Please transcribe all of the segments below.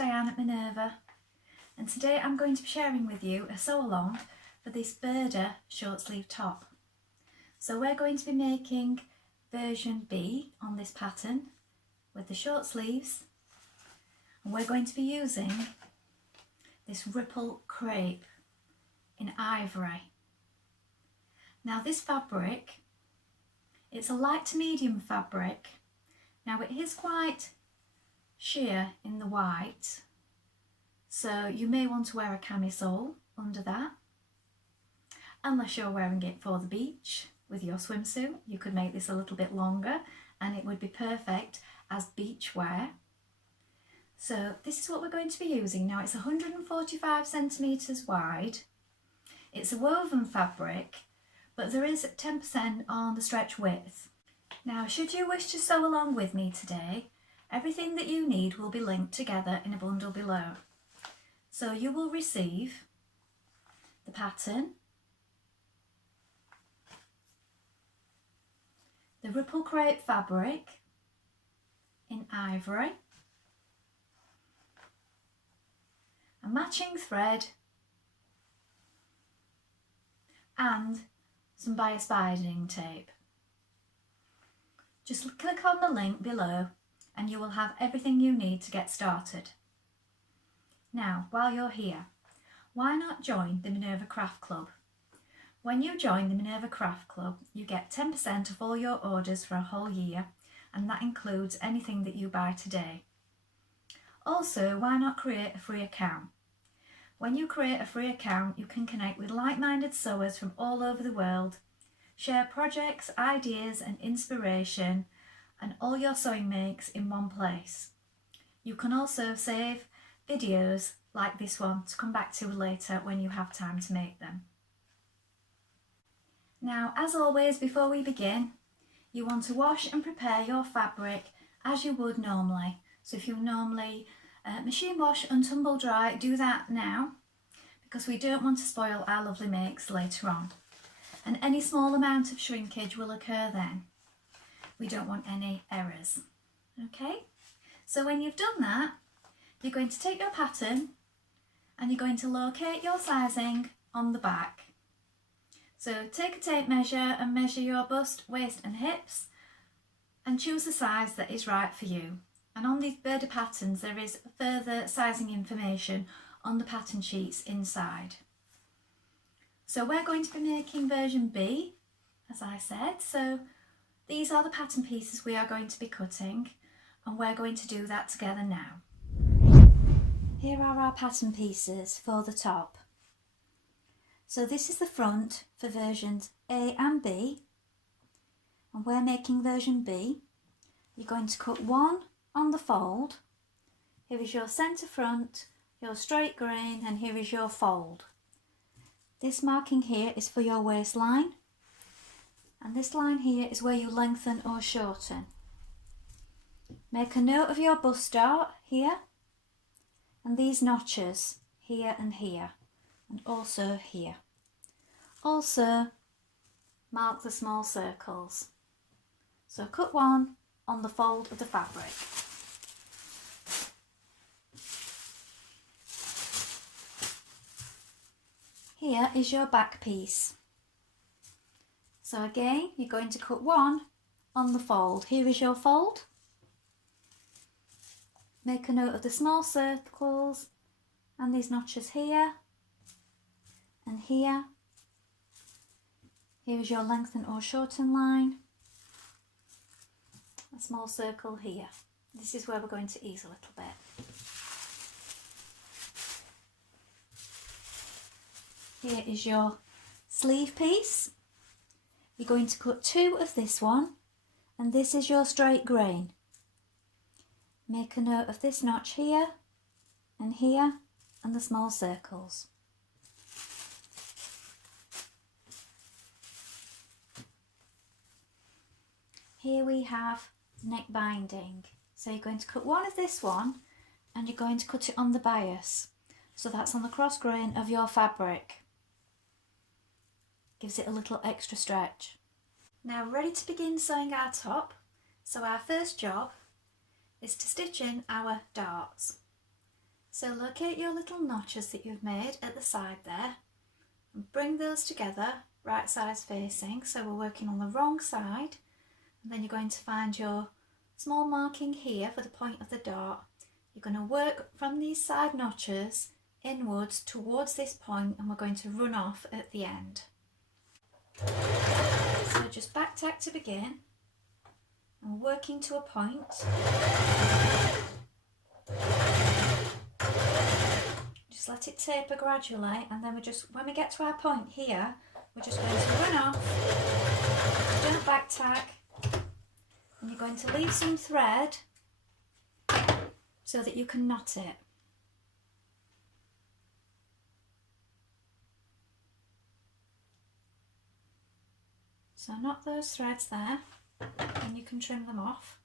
Dianne at Minerva, and today I'm going to be sharing with you a sew along for this Burda short sleeve top. So we're going to be making version B on this pattern with the short sleeves, and we're going to be using this ripple crepe in ivory. Now this fabric, it's a light to medium fabric. Now it is quite sheer in the white, so you may want to wear a camisole under that. Unless you're wearing it for the beach with your swimsuit, you could make this a little bit longer and it would be perfect as beach wear. So this is what we're going to be using. Now it's 145 centimetres wide. It's a woven fabric, but there is 10% on the stretch width. Now should you wish to sew along with me today, everything that you need will be linked together in a bundle below. So you will receive the pattern, the ripple crepe fabric in ivory, a matching thread and some bias binding tape. Just click on the link below and you will have everything you need to get started. Now, while you're here, why not join the Minerva Craft Club? When you join the Minerva Craft Club, you get 10% of all your orders for a whole year, and that includes anything that you buy today. Also, why not create a free account? When you create a free account, you can connect with like-minded sewers from all over the world, share projects, ideas and inspiration, and all your sewing makes in one place. You can also save videos like this one to come back to later when you have time to make them. Now, as always, before we begin, you want to wash and prepare your fabric as you would normally. So if you normally machine wash and tumble dry, do that now, because we don't want to spoil our lovely makes later on. And any small amount of shrinkage will occur then. We don't want any errors. Okay, so when you've done that, you're going to take your pattern and you're going to locate your sizing on the back. So take a tape measure and measure your bust, waist and hips and choose a size that is right for you. And on these Burda patterns there is further sizing information on the pattern sheets inside. So we're going to be making version B, as I said. So these are the pattern pieces we are going to be cutting, and we're going to do that together now. Here are our pattern pieces for the top. So this is the front for versions A and B, and we're making version B. You're going to cut one on the fold. Here is your centre front, your straight grain, and here is your fold. This marking here is for your waistline, and this line here is where you lengthen or shorten. Make a note of your bust dart here, and these notches here and here, and also here. Also mark the small circles. So cut one on the fold of the fabric. Here is your back piece. So again, you're going to cut one on the fold. Here is your fold. Make a note of the small circles and these notches here and here. Here is your lengthen or shorten line. A small circle here. This is where we're going to ease a little bit. Here is your sleeve piece. You're going to cut two of this one, and this is your straight grain. Make a note of this notch here and the small circles. Here we have neck binding. So you're going to cut one of this one and you're going to cut it on the bias. So that's on the cross grain of your fabric. Gives it a little extra stretch. Now ready to begin sewing our top. So our first job is to stitch in our darts. So locate your little notches that you've made at the side there and bring those together, right sides facing, so we're working on the wrong side, and then you're going to find your small marking here for the point of the dart. You're going to work from these side notches inwards towards this point, and we're going to run off at the end. So just back tack to begin and working to a point. Just let it taper gradually, and then when we get to our point here, we're just going to run off, don't back tack, and you're going to leave some thread so that you can knot it. So knot those threads there, and you can trim them off.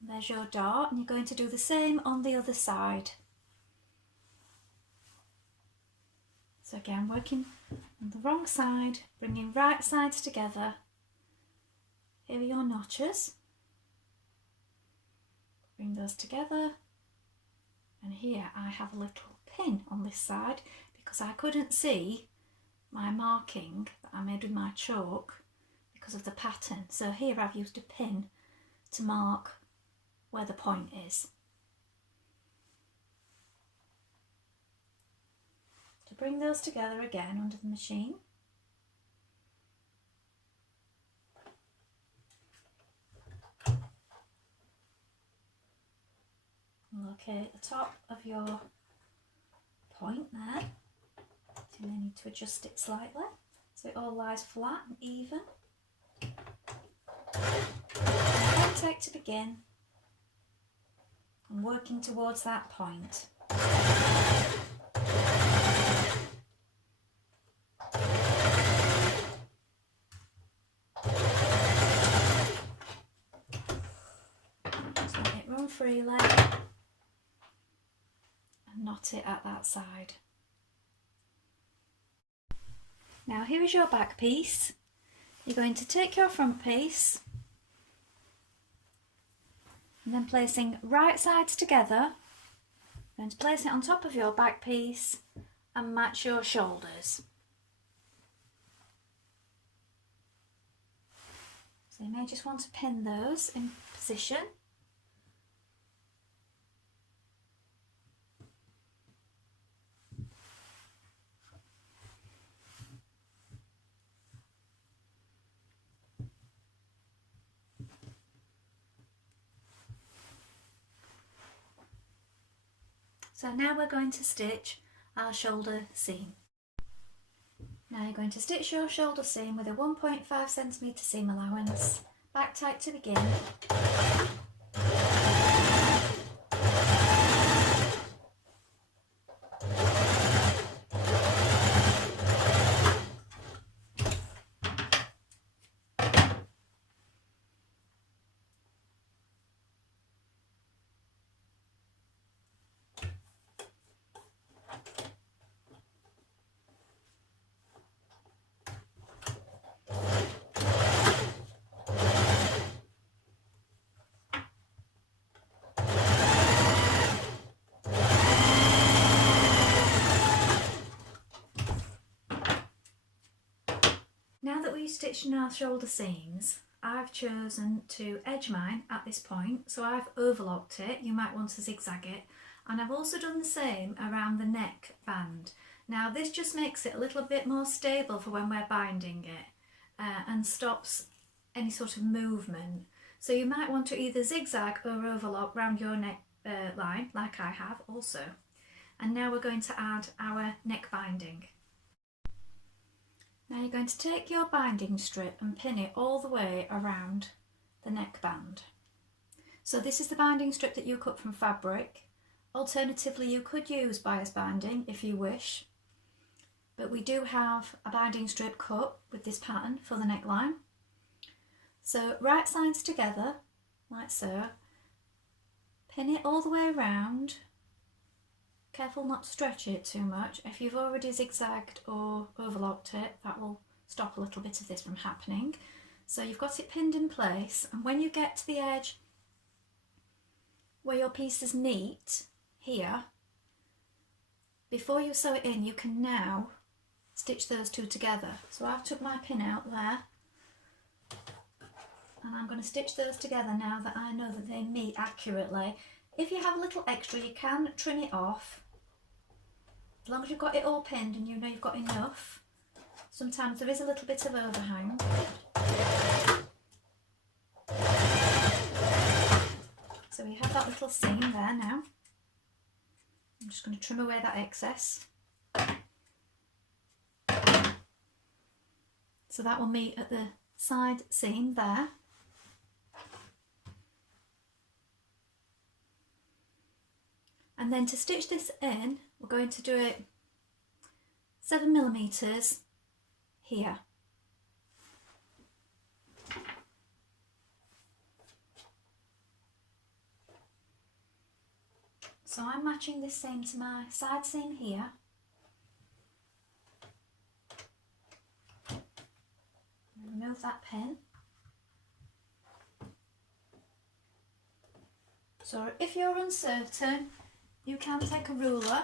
There's your dart, and you're going to do the same on the other side. So again, working on the wrong side, bringing right sides together. Here are your notches. Bring those together, and here I have a little pin on this side because I couldn't see my marking that I made with my chalk because of the pattern. So here I've used a pin to mark where the point is. To bring those together again under the machine. Locate the top of your point there. So you may need to adjust it slightly so it all lies flat and even. And take to begin and working towards that point. Just let it run freely and knot it at that side. Now here is your back piece. You're going to take your front piece and then placing right sides together, you're going to place it on top of your back piece and match your shoulders. So you may just want to pin those in position. So now we're going to stitch our shoulder seam. Now you're going to stitch your shoulder seam with a 1.5cm seam allowance, back tight to begin. Now that we've stitched in our shoulder seams, I've chosen to edge mine at this point, so I've overlocked it. You might want to zigzag it, and I've also done the same around the neck band. Now this just makes it a little bit more stable for when we're binding it and stops any sort of movement. So you might want to either zigzag or overlock round your neck line, like I have also. And now we're going to add our neck binding. Now you're going to take your binding strip and pin it all the way around the neckband. So this is the binding strip that you cut from fabric. Alternatively, you could use bias binding if you wish, but we do have a binding strip cut with this pattern for the neckline. So right sides together, like so, pin it all the way around. Careful not to stretch it too much. If you've already zigzagged or overlocked it, that will stop a little bit of this from happening. So you've got it pinned in place, and when you get to the edge where your pieces meet here, before you sew it in, you can now stitch those two together. So I've took my pin out there, and I'm going to stitch those together now that I know that they meet accurately. If you have a little extra, you can trim it off, as long as you've got it all pinned and you know you've got enough. Sometimes there is a little bit of overhang. So we have that little seam there now. I'm just going to trim away that excess. So that will meet at the side seam there. And then to stitch this in, we're going to do it 7mm here. So I'm matching this seam to my side seam here. Remove that pin. So if you're uncertain, you can take a ruler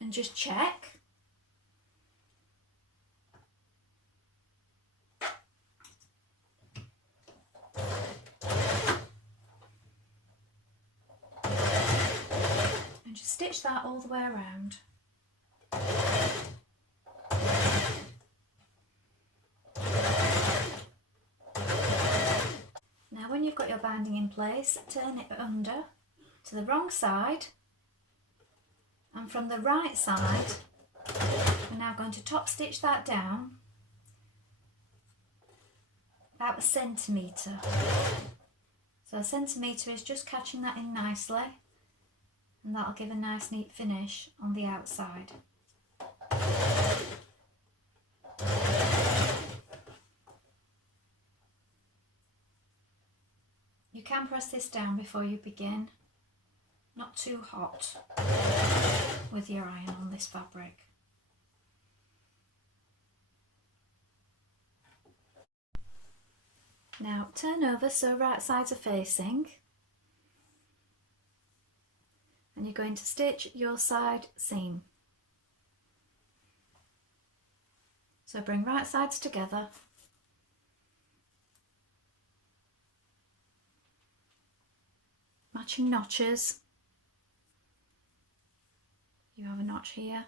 and just check. And just stitch that all the way around. Now when you've got your binding in place, turn it under to the wrong side, and from the right side we're now going to top stitch that down about 1 centimetre. So 1 centimetre is just catching that in nicely, and that'll give a nice neat finish on the outside. You can press this down before you begin, not too hot with your iron on this fabric. Now turn over so right sides are facing, and you're going to stitch your side seam. So bring right sides together, matching notches. You have a notch here,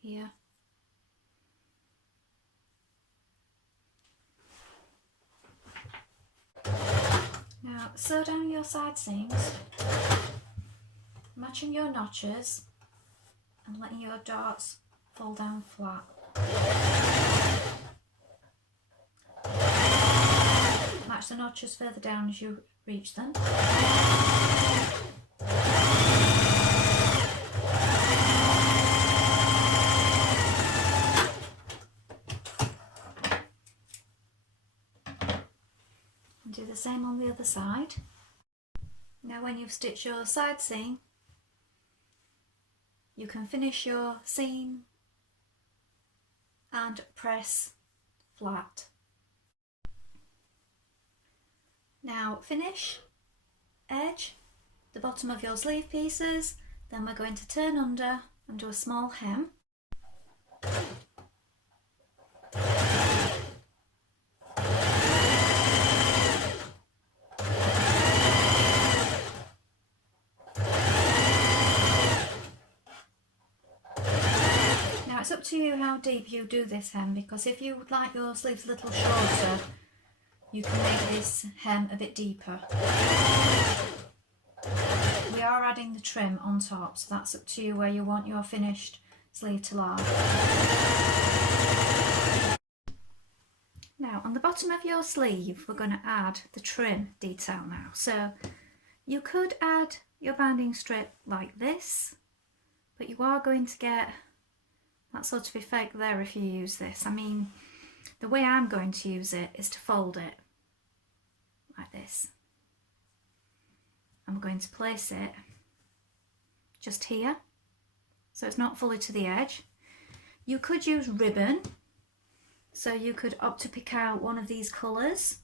here. Now sew down your side seams, matching your notches and letting your darts fall down flat. Match the notches further down as you reach them. And do the same on the other side. Now when you've stitched your side seam, you can finish your seam and press flat. Now finish, edge, the bottom of your sleeve pieces, then we're going to turn under and do a small hem. Now it's up to you how deep you do this hem, because if you would like your sleeves a little shorter, you can make this hem a bit deeper. We are adding the trim on top, so that's up to you where you want your finished sleeve to lie. Now on the bottom of your sleeve we're going to add the trim detail now. So you could add your binding strip like this, but you are going to get that sort of effect there if you use this. I mean, the way I'm going to use it is to fold it like this, and we're going to place it just here so it's not fully to the edge. You could use ribbon, so you could opt to pick out one of these colours.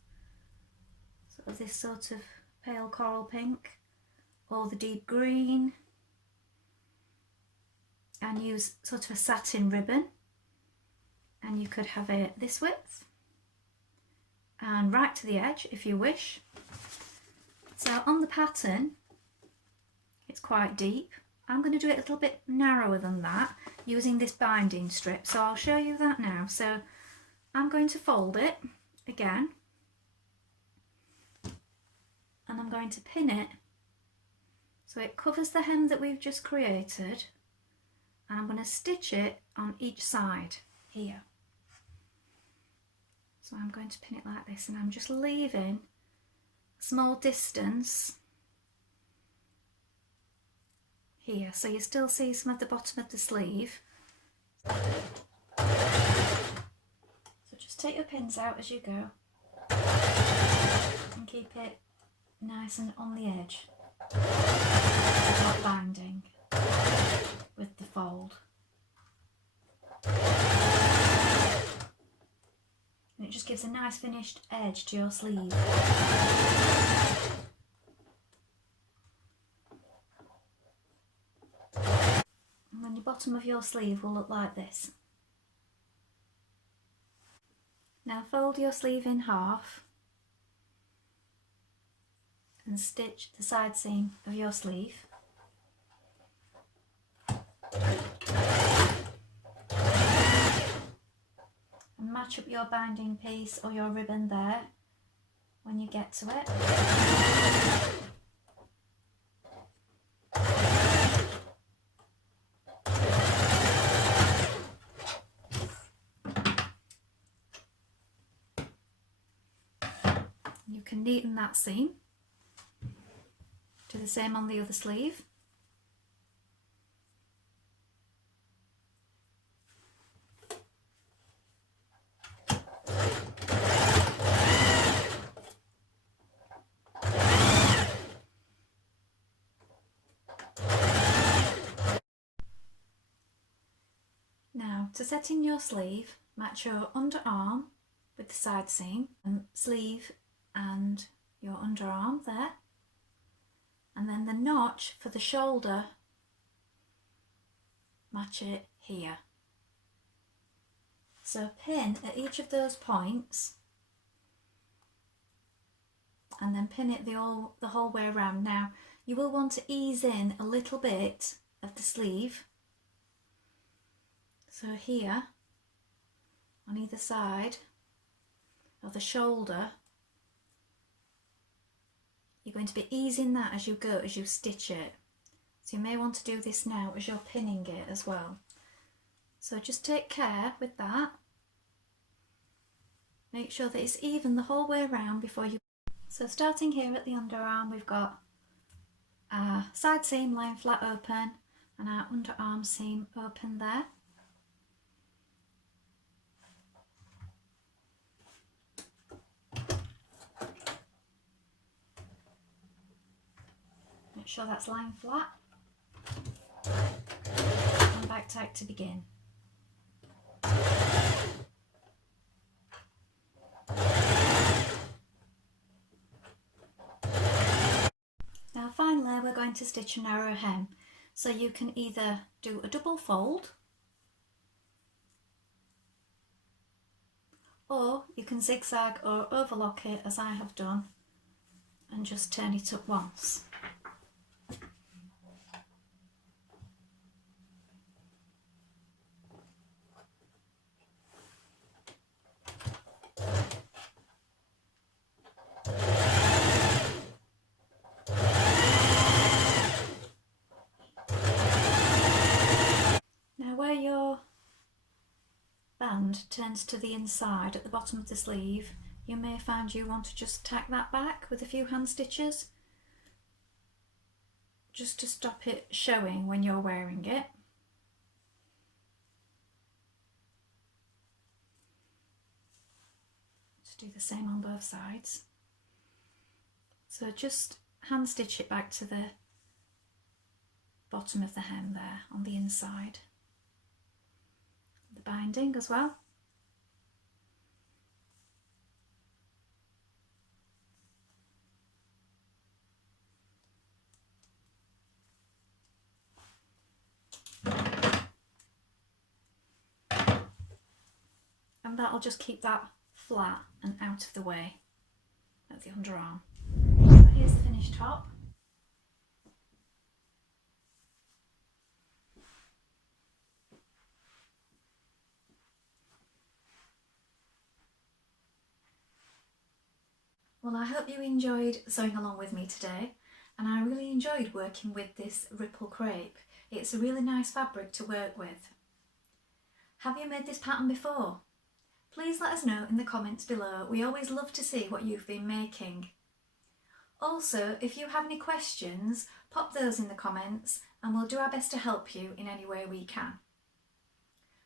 So of this sort of pale coral pink or the deep green, and use sort of a satin ribbon, and you could have it this width and right to the edge if you wish. So on the pattern it's quite deep. I'm going to do it a little bit narrower than that using this binding strip, so I'll show you that now. So I'm going to fold it again and I'm going to pin it so it covers the hem that we've just created, and I'm going to stitch it on each side here. So I'm going to pin it like this, and I'm just leaving a small distance here, so you still see some of the bottom of the sleeve. So just take your pins out as you go and keep it nice and on the edge, not binding with the fold. And it just gives a nice finished edge to your sleeve. And then the bottom of your sleeve will look like this. Now fold your sleeve in half and stitch the side seam of your sleeve. And match up your binding piece or your ribbon there when you get to it. You can neaten that seam. Do the same on the other sleeve. Now, to set in your sleeve, match your underarm with the side seam and sleeve and your underarm there, and then the notch for the shoulder, match it here. So pin at each of those points and then pin it the whole way around. Now you will want to ease in a little bit of the sleeve, so here on either side of the shoulder you're going to be easing that as you go, as you stitch it. So you may want to do this now as you're pinning it as well. So just take care with that. Make sure that it's even the whole way around before you... So starting here at the underarm, we've got our side seam lying flat open and our underarm seam open there. Make sure that's lying flat and back tight to begin. Now finally we're going to stitch a narrow hem, so you can either do a double fold or you can zigzag or overlock it as I have done and just turn it up once. Now where your band turns to the inside at the bottom of the sleeve, you may find you want to just tack that back with a few hand stitches just to stop it showing when you're wearing it. Just do the same on both sides. So just hand stitch it back to the bottom of the hem there on the inside. The binding as well. and that'll just keep that flat and out of the way at the underarm. So here's the finished top. Well, I hope you enjoyed sewing along with me today, and I really enjoyed working with this ripple crepe. It's a really nice fabric to work with. Have you made this pattern before? Please let us know in the comments below. We always love to see what you've been making. Also, if you have any questions, pop those in the comments and we'll do our best to help you in any way we can.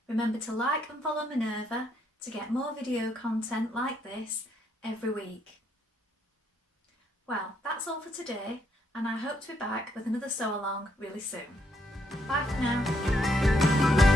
Remember to like and follow Minerva to get more video content like this every week. Well, that's all for today, and I hope to be back with another sew along really soon. Bye for now.